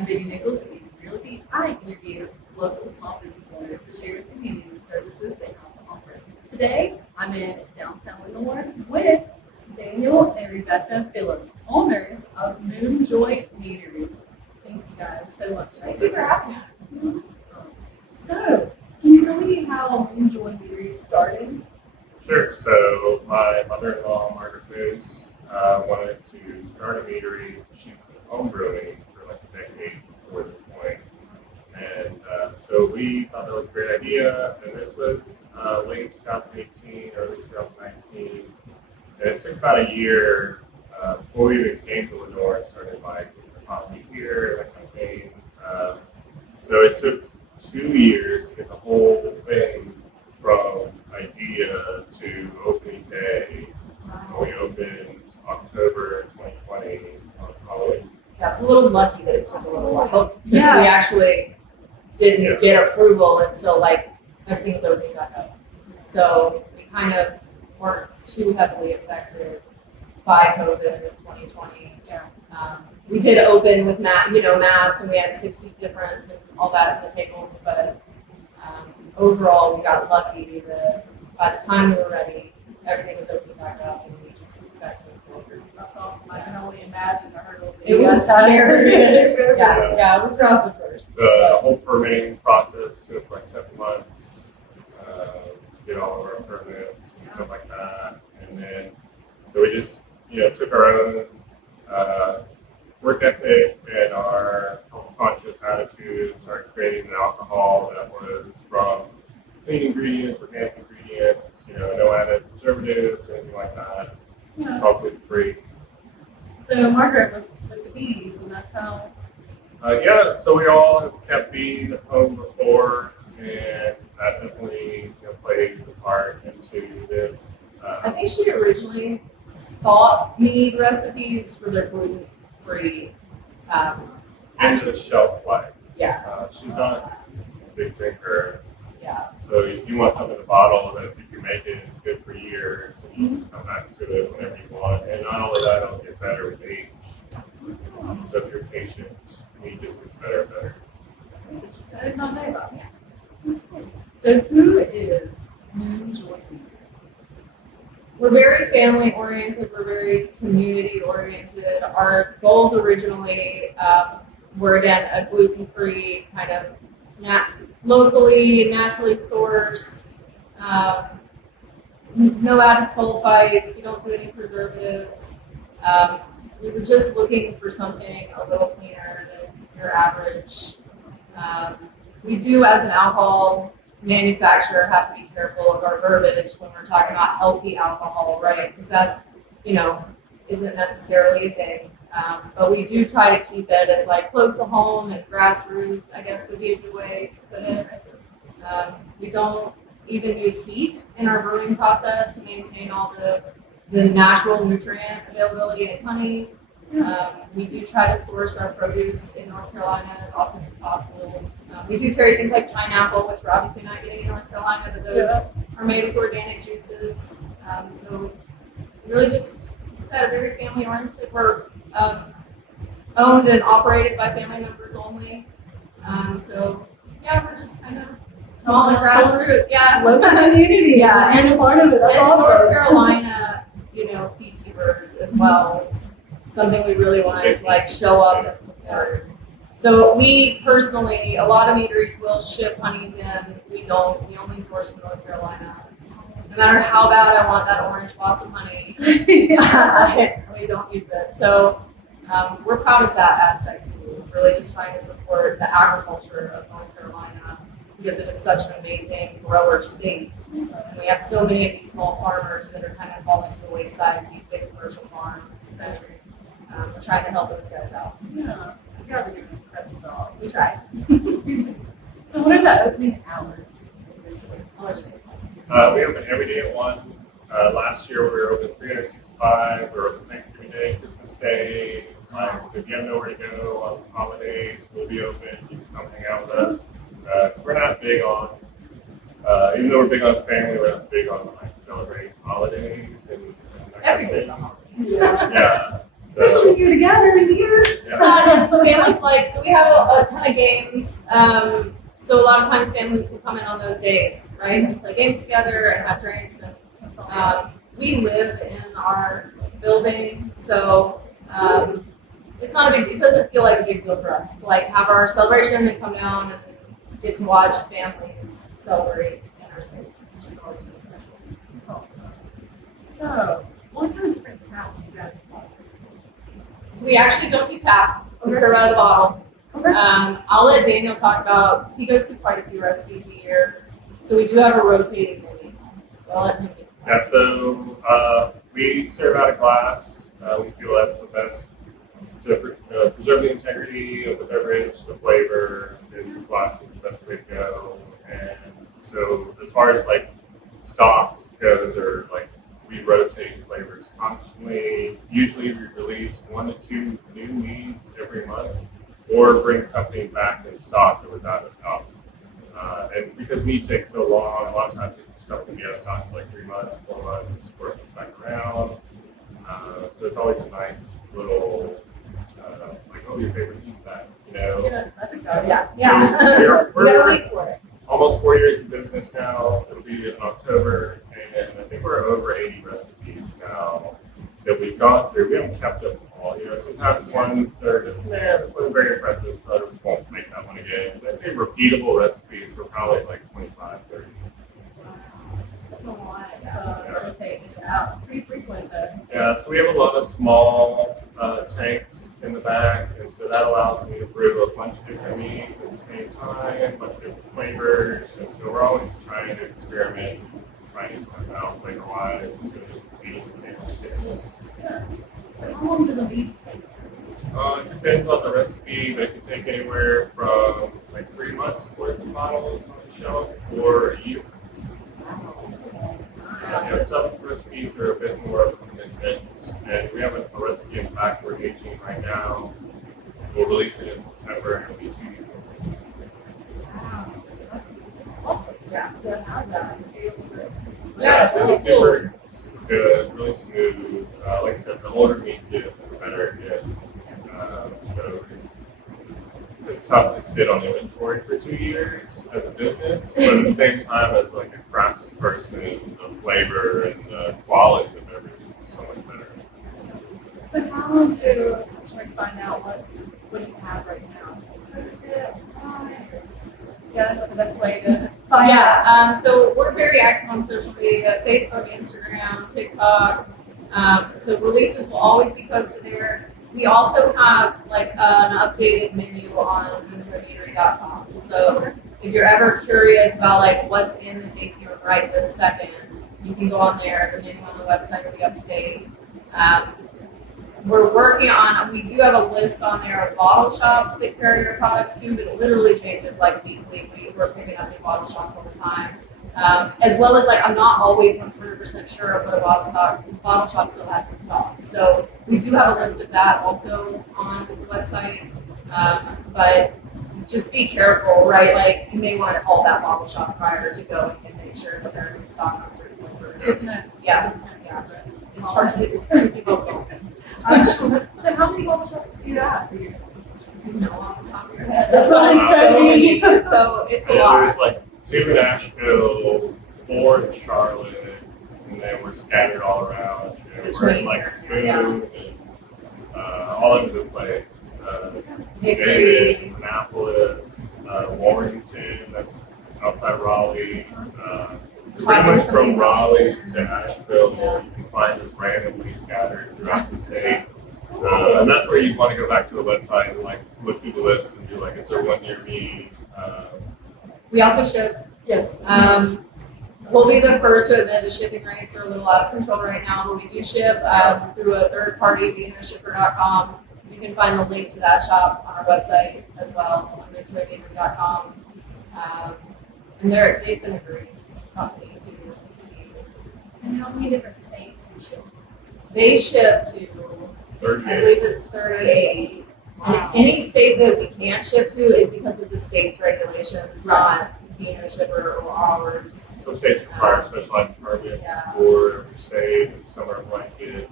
I'm Biddy Nichols with Realty. I interview local small business owners to share with the community the services they have to offer. Today, I'm in downtown Lenoir with Daniel and Rebecca Phillips, owners of MoonJoy Meadery. Thank you guys so much. Thank you for having us. So, can you tell me how MoonJoy Meadery started? Sure. So my mother-in-law, Margaret Moose, wanted to start a meadery. She's been home brewing for like a decade before this point. And so we thought that was a great idea. And this was late 2018, early 2019. And it took about a year before we even came to Lenoir and started like the coffee here, that kind of thing. So it took 2 years to get the whole thing from idea to opening day. We opened October 2020 on Halloween. Yeah, it's a little lucky that it took a little while because Yeah. we actually didn't get approval until like everything was opening back up. So we kind of weren't too heavily affected by COVID in 2020. Yeah. We did open with masked, and we had 6 feet difference and all that at the tables, but overall we got lucky that by the time we were ready, everything was opening back up and we just got to move forward. That's awesome. I can only imagine the hurdles. that It you was guys had. scary. Yeah, it was rough at first. The whole permitting process took like 7 months to get all of our permits and stuff like that. And then, so we just, took our own work ethic and our health conscious attitude, started creating an alcohol that was from clean ingredients, organic ingredients, no added preservatives, anything like that. Yeah. It's all gluten free. So Margaret was with the bees, and that's how. So we all have kept bees at home before, and that definitely plays a part into this. I think she originally sought mead recipes for their gluten-free. Actually, shelf life. Yeah, She's not a big drinker, yeah. so you want something in the bottle that if you make it, it's good for years, and you just come back to it whenever you want. And not only that, it'll get better with age. So if you're patient, mead just gets better and better. That's interesting. I did not know about that. So who is MoonJoy Meadery? We're very family oriented. We're very community oriented. Our goals originally were again a gluten free kind of locally, naturally sourced, no added sulfites. We don't do any preservatives. We were just looking for something a little cleaner than your average. We do, as an alcohol manufacturer, have to be careful of our verbiage when we're talking about healthy alcohol, right? Because that, isn't necessarily a thing. But we do try to keep it as like close to home and grassroots, I guess would be a good way to put it. We don't even use heat in our brewing process to maintain all the natural nutrient availability in honey. We do try to source our produce in North Carolina as often as possible. We do carry things like pineapple, which we're obviously not getting in North Carolina, but those are made with organic juices. So really just had a very family oriented. We're owned and operated by family members only. So yeah, we're just kind of small and grassroots. Yeah, Local community. Yeah, and a part of it. That's and awesome. North Carolina, beekeepers as well is something we really wanted to like show up and support. So we personally, a lot of meaderies will ship honeys in. We don't. We only source from North Carolina. No matter how bad I want that orange blossom honey, we don't use it. So we're proud of that aspect too. Really just trying to support the agriculture of North Carolina because it is such an amazing grower state. And we have so many of these small farmers that are kind of falling to the wayside to these big commercial farms. So we're trying to help those guys out. Yeah. You guys are doing an incredible job. We try. So what are the opening hours? I'll let you take that. We open every day at 1. Last year we were open 365. We were open Thanksgiving Day, Christmas Day. So if you have nowhere to go on holidays, we'll be open. You can come hang out with us. 'Cause we're not big on, even though we're big on family, we're not big on like celebrating holidays and that kind of Everybody's thing. on holiday. Yeah. Yeah. Especially when you're together here. Yeah. Families like, so we have a ton of games. So a lot of times families will come in on those days, right? And play games together and have drinks. And we live in our building, so it's not a big. It doesn't feel like a big deal for us to like have our celebration and come down and get to watch families celebrate in our space, which is always really special. That's awesome. So, what kind of different taps do you guys have? So we actually don't do taps. We serve out of the bottle. Okay. I'll let Daniel talk about, because he goes through quite a few recipes a year. So we do have a rotating menu. So I'll let him do that. Yeah, so we serve out of glass. We feel that's the best to preserve the integrity of the beverage, the flavor, and glass is the best way to go. And so as far as like stock goes, or like we rotate flavors constantly. Usually we release 1 to 2 new meads every month, or bring something back in stock that was out of stock. And because mead takes so long, a lot of times stuff can be out of stock for like 3 months, 4 months before it comes back around. So it's always a nice little, like, oh, your favorite mead's back, you know? Yeah, that's a good one. Yeah. So Yeah. we're wait for it. almost 4 years in business now. It'll be in October, and I think we're over 80 recipes now that we've gone through. We haven't kept them all. You know, sometimes ones are just, man, wasn't very impressive, so I just won't make that one again. When I say repeatable recipes, we're probably like 25, 30. That's a lot. So, rotate it out. It's pretty frequent, though. Yeah, so we have a lot of small tanks in the back, and so that allows me to brew a bunch of different meads at the same time, a bunch of different flavors, and so we're always trying to experiment, trying something out flavor-wise, instead of just repeating the same thing. Yeah. So, how long does a mead take? It depends on the recipe, but it can take anywhere from like 3 months before it's in bottles on the shelf, or a year. Wow, that's a long time. Yeah, some recipes are a bit more of a commitment, and we have a recipe in fact we're aging right now. We'll release it in September, and it'll be 2 years. Wow, that's awesome. Yeah. So, how that? Yeah, it's really super good, really smooth. Like I said, the older meat gets, the better it gets. So it's tough to sit on inventory for 2 years as a business, but at the same time, as like a craftsperson, the flavor and the quality of the beverage is so much better. So, how do customers find out what you have right now? Post it online? Yeah, that's like the best way to find out. Yeah, so we're very active on social media, Facebook, Instagram, TikTok. So releases will always be posted there. We also have like an updated menu on moonjoymeadery.com. So if you're ever curious about like what's in the tasting room right this second, you can go on there. The menu on the website will be up to date. We're working on, we do have a list on there of bottle shops that carry our products too, but it literally changes like weekly. We're picking up new bottle shops all the time. As well as like, I'm not always 100% sure of what a bottle shop still has in stock. So we do have a list of that also on the website. But just be careful, right? Like you may want to call that bottle shop prior to going and make sure that they're in stock on certain flavors. Good to know. Yeah. Good to know. Yeah. So, It's hard to keep up with. So, how many bottle shops do you have? Do you know off the top of your head? That's That's only so many. So it's a Yeah, lot. there's like 2 in Asheville, 4 in Charlotte, and then we're scattered all around. You know, we're in like Boone Yeah. and all over the place. Hickory. David, Annapolis, Warrington, that's outside Raleigh. So pretty much from Raleigh to Asheville, Yeah. you can find us randomly scattered throughout the state. And that's where you want to go back to a website and like look through the list and be like, is there one near me? We also ship. Yes. We'll be the first to admit the shipping rates are a little out of control right now, but we do ship through a third party, shipper.com. You can find the link to that shop on our website as well, on moonjoymeadery.com. And they've been a great company to use. And how many different states do you ship to? They ship to, I 38. believe it's 38. And any state that we can't ship to is because of the state's regulations, not being a shipper or ours. Some states require specialized permits Yeah. for every state, some are blanket.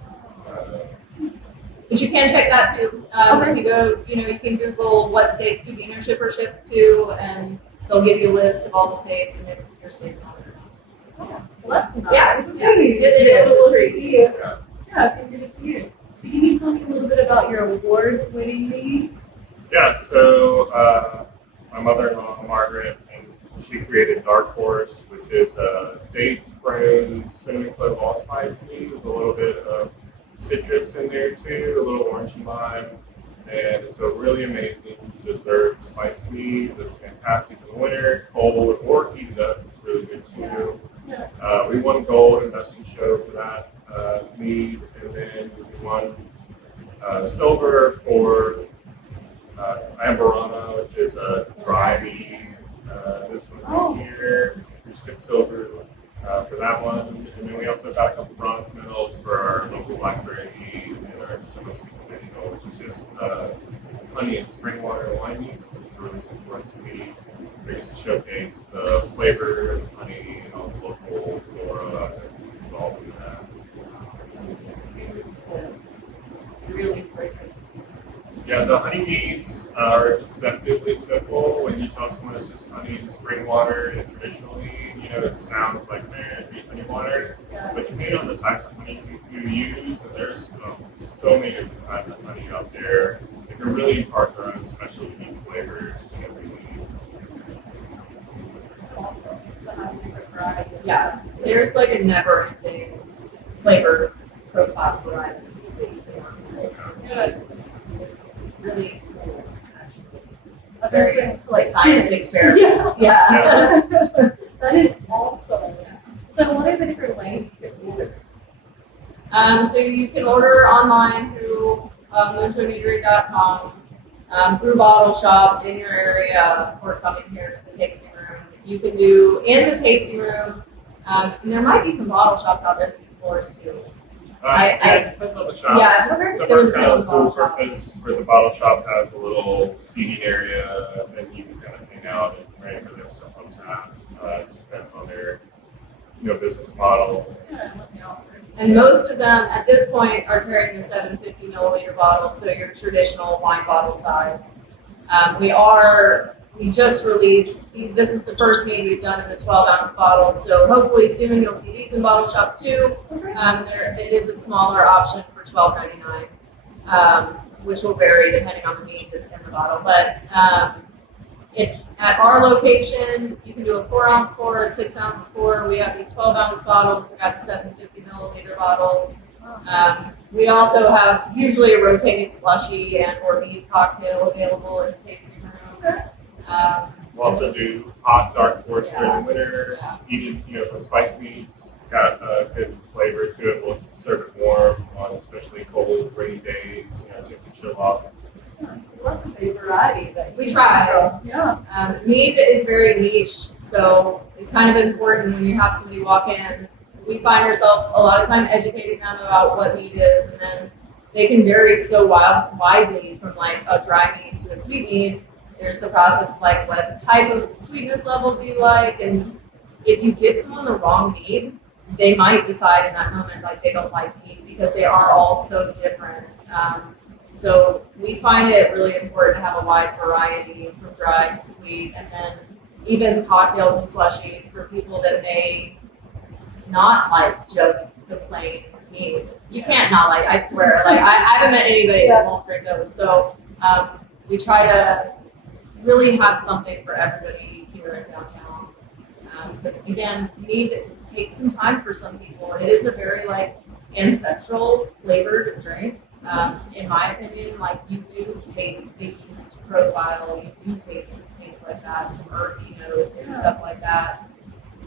But you can check that too. Okay. If you go, you can Google what states do beaner shipper ship to, and they'll give you a list of all the states and if your state's on it. Well, that's nice. Yeah, It's yeah, easy. it is. We'll It's give it to you. Yeah. Yeah, I can give it to you. So can you tell me a little bit about your award-winning meads? Yeah, so my mother-in-law, Margaret, and she created Dark Horse, which is a dates, prunes, cinnamon clove allspice mead with a little bit of citrus in there too, a little orange and lime. And it's a really amazing dessert spice mead that's fantastic in the winter, cold or heated up. It's really good too. Yeah. We won gold in Best in Show for that mead, and then we won silver for Amberana, which is a dry mead. This one right here, we took silver for that one, and then we also got a couple bronze medals for our local blackberry mead and our summer sweet traditional, which is just honey and spring water wine yeast. It's a really simple recipe. We just showcase the flavor and honey and all the local flora that's involved in that. It's really fragrant. Yeah, the honey meads are deceptively simple. When you tell someone it's just honey and spring water in a traditional mead, it sounds like man, it'd be honey water. Yeah. But depending on the types of honey you use, and there's so many different kinds of honey out there, it can really impart their own special unique flavors to every mead. So awesome to have different variety. Yeah, there's like a never-ending flavor profile variety that you can work with. Good. It's really cool, actually. A Very like science experiment. Yes. Yeah. That is awesome. So what are the different ways you can order? So you can order online through moonjoymeadery.com, through bottle shops in your area, or coming here to the tasting room. You can do in the tasting room. And there might be some bottle shops out there that you can source too. It depends on the shop. Yeah, just Some so are kind on of the bottle cool shop. purpose where the bottle shop has a little seating area and you can kind of hang out and ready for their stuff on tap. It just depends on their business model. Yeah, let me offer. And most of them at this point are carrying the 750 milliliter bottle, so your traditional wine bottle size. We just released, this is the first mead we've done in the 12-ounce bottle, so hopefully soon you'll see these in bottle shops too. Okay. It is a smaller option for $12.99, which will vary depending on the mead that's in the bottle. But if at our location, you can do a 4-ounce pour, a 6-ounce pour. We have these 12-ounce bottles. We got the 750 milliliter bottles. We also have usually a rotating slushy and or mead cocktail available in the tasting room. Okay. We'll also do hot, dark ports during Yeah. the winter. Yeah. Even, the spice meats got a good flavor to it. We'll serve it warm on especially cold, rainy days, take the chill off. Lots of big variety that We you try. can sell. Yeah. Mead is very niche, so it's kind of important when you have somebody walk in. We find ourselves a lot of time educating them about what mead is, and then they can vary so widely from like a dry mead to a sweet mead. There's the process of like what type of sweetness level do you like, and if you give someone the wrong mead, they might decide in that moment like they don't like mead because they are all so different. So we find it really important to have a wide variety from dry to sweet, and then even cocktails and slushies for people that may not like just the plain mead. You can't not like, I swear, like I haven't met anybody that won't drink those. So we try to really have something for everybody here in downtown. Because again, mead takes some time for some people. It is a very like ancestral flavored drink. In my opinion, like you do taste the yeast profile, you do taste things like that, some earthy notes and stuff like that.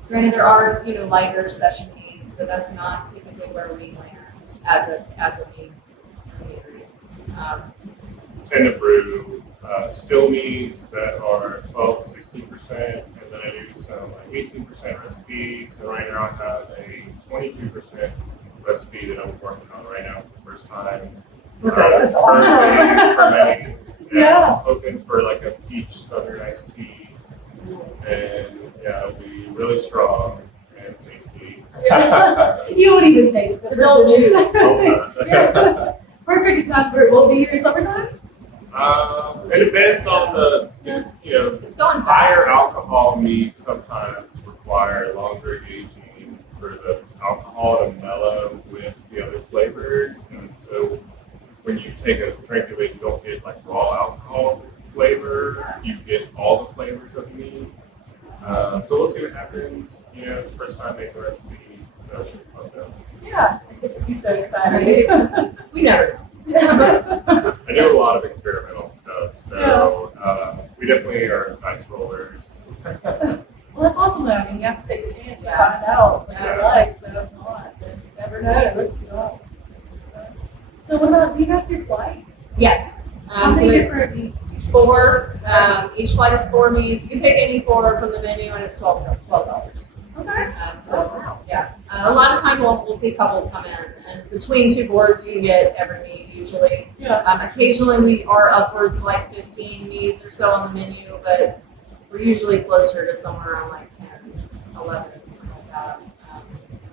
Granted, there are lighter session meads, but that's not typically where we land as a mead. Tend to brew still meads that are 12 to 16%, and then I do some like 18% recipes. So right now I have a 22% recipe that I'm working on right now for the first time. That's Currently awesome. fermenting. Yeah. Hoping for like a peach southern iced tea, and it'll be really strong and tasty. You won't even taste the It's adult percentage. juice. Yeah. Perfect time for it. We'll be here in summertime. It depends on the, It's going higher fast. alcohol meats sometimes require longer aging for the alcohol to mellow with the other flavors. And so when you take a drink of it, you don't get like raw alcohol flavor. You get all the flavors of the meat. So we'll see what happens. It's the first time making a recipe, so it should be fun though. Yeah, he's so excited. We never know. I do a lot of experimental stuff, so we definitely are dice rollers. Well, that's awesome though. I mean, you have to take the chance to find out what you like. So if not, then you never know. So what about, do you guys do flights? Yes. How So many there's different meats? 4. Each flight is 4 meats. You can pick any 4 from the menu, and it's $12. Okay. So yeah, a lot of time we'll see couples come in, and between 2 boards you get every meat usually. Yeah. Occasionally we are upwards of like 15 meats or so on the menu, but we're usually closer to somewhere around like 10, 11, something like that.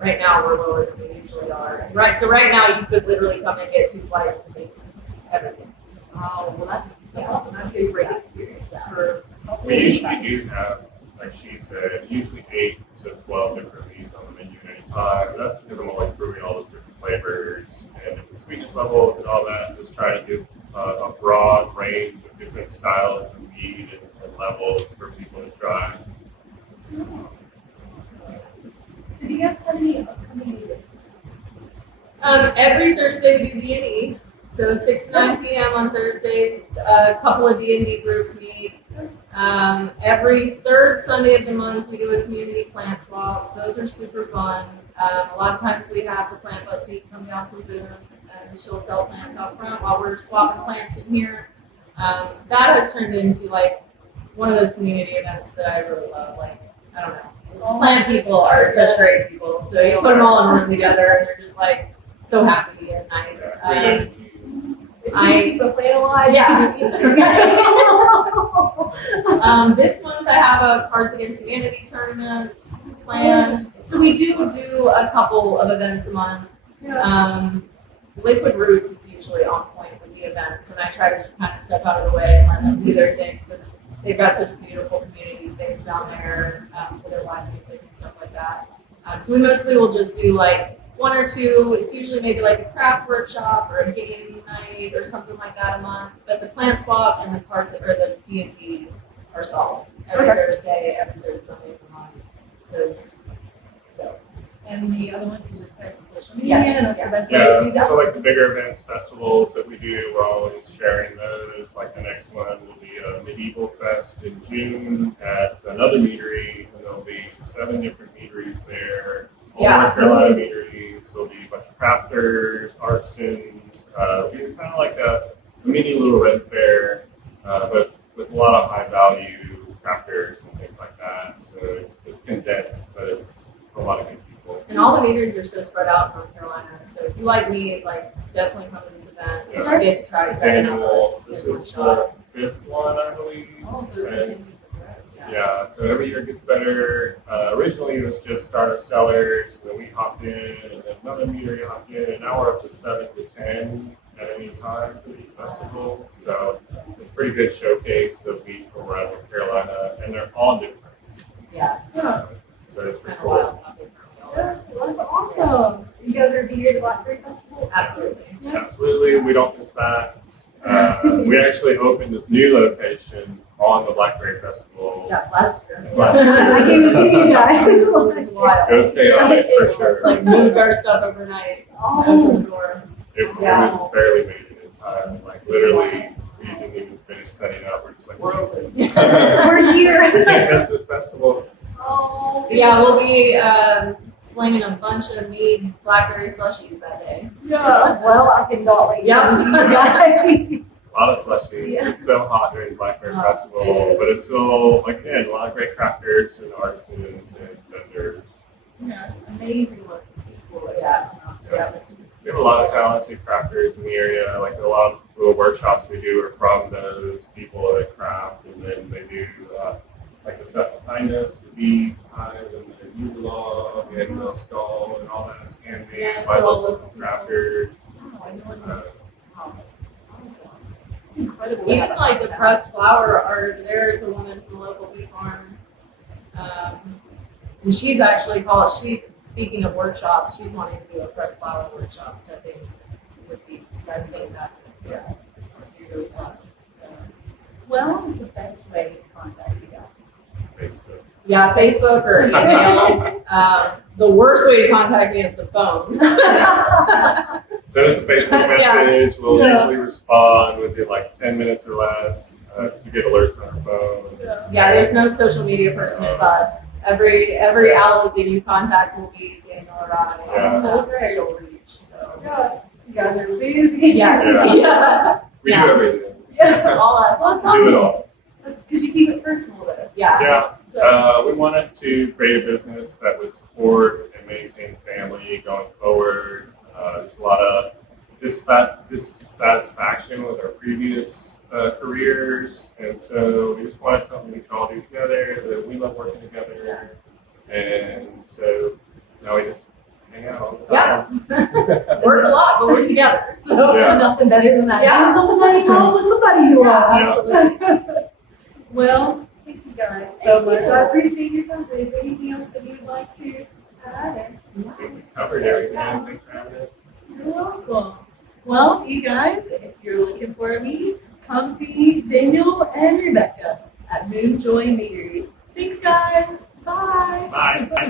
Right now we're lower than we usually are. So right now you could literally come and get 2 flights and taste everything. Oh, well, that's awesome. That'd be a great experience for a couple We of usually weeks. do have, like she said, usually 8 to 12 different meats on the menu at any time. That's because I'm always brewing all those different flavors and different sweetness levels and all that. Just trying to give a broad range of different styles of meat and levels for people to try. So do you guys have any upcoming events? Every Thursday we do D&D. So 6 to 9 p.m. on Thursdays, a couple of D&D groups meet. Every 3rd Sunday of the month we do a community plant swap. Those are super fun. A lot of times we have the plant bustie come down from Boone and she'll sell plants out front while we're swapping plants in here. That has turned into like one of those community events that I really love. Like, I don't know. Plant people are such great people. So you put them all in a room together and they're just like so happy and nice. Great energy. If you keep the plant alive, Yeah. you can This month I have a Cards Against Humanity tournament planned. So we do a couple of events a month. Liquid Roots is usually on point with the events, and I try to just kind of step out of the way and let them do their thing because they've got such a beautiful community space down there for their live music and stuff like that. So we mostly will just do like 1 or 2. It's usually maybe like a craft workshop or a game night or something like that a month. But the plant swap and the cards or the D&D are solid. Every Thursday, every 3rd Sunday of the month. Those go. And the other ones you just post on social media. Yes, And that's yes. the best way to see Yeah, that. so like the bigger events, festivals that we do, we're always sharing those. Like the next one will be a medieval fest in June at another meadery, and there'll be 7 different meaderies there. All North Carolina meaderies. There'll be a bunch of crafters, artisans. We're kind of like a mini little red fair, but with a lot of high value crafters and things like that. So it's condensed, but it's a lot of good people. And all the meeters are so spread out in North Carolina. So if you like me, like definitely come to this event. You should get to try 7 of us This in one is shot. the 5th one, I believe. Oh, so it's And- continuing to grow. Yeah, so every year it gets better. Originally it was just starter sellers, and then we hopped in, and then another meter hopped in, and now we're up to 7 to 10 at any time for these festivals. So it's a pretty good showcase of wheat from around North Carolina, and they're all different. Yeah. Yeah. So it's kind pretty of cool. wild how different we all are. Yeah, well, that's awesome. You guys are be here at the Blackberry Festival? Absolutely. Yeah. Absolutely, we don't miss that. We actually opened this new location on the Blackberry Festival. Yeah, last year. Last year. I came to see you guys. It was wild. It was chaotic for It sure. was like moved our stuff overnight. Oh. Opened the door. It Yeah. we barely made it in time. Like literally, we didn't even finish setting up. We're just like, we're open. We're here. Can't miss this festival. Oh. Yeah, we'll be slinging a bunch of mead blackberry slushies that day. Yeah. Well, I can not wait. Yeah. to see you guys. A lot of slushy. Yeah. It's so hot during Blackberry Oh, Festival, it is. but it's still like again a lot of great crafters and artisans and vendors. Yeah. Amazing looking people. Yeah. Yeah. Yeah, it's- We have a lot of talented crafters in the area. Like a lot of the workshops we do are from those people that craft, and then they do like the stuff behind us, the bead hive and the Ulalog and the skull and all that is handmade Yeah, by it's all local local people. crafters. Oh, I know. pressed flower art. There's a woman from a local bee farm. And she's actually speaking of workshops, she's wanting to do a pressed flower workshop, which I think would be fantastic. Yeah. That'd be really fun. So, well, what's the best way to contact you guys? Facebook. Yeah, Facebook or email. The worst way to contact me is the phone. Send us a Facebook message. We'll usually respond within like 10 minutes or less. You get alerts on our phones. Yeah, there's no social media person, it's us. Every outlet that you contact will be Daniel or I. Oh, great. She'll reach, so. God, you guys are busy. Yes. Yeah. We do everything. Yeah. All us. Well, that's We do it awesome. all. That's because you keep it personal, though. Yeah. Yeah. So, We wanted to create a business that would support and maintain family going forward. There's a lot of dissatisfaction with our previous careers, and so we just wanted something we could all do together, that we love working together, and so now we just hang out all the time. Work a lot, but we're together. So. Yeah. nothing better than that. Yeah. Somebody call with somebody you love. Absolutely. Well, thank you guys so much. I appreciate your time today. Is there anything else that you would like to add? I think we covered everything. Thanks for having us. You're welcome. Well, you guys, if you're looking for me, come see Daniel and Rebecca at MoonJoy Meadery. Thanks, guys. Bye. Bye. Bye.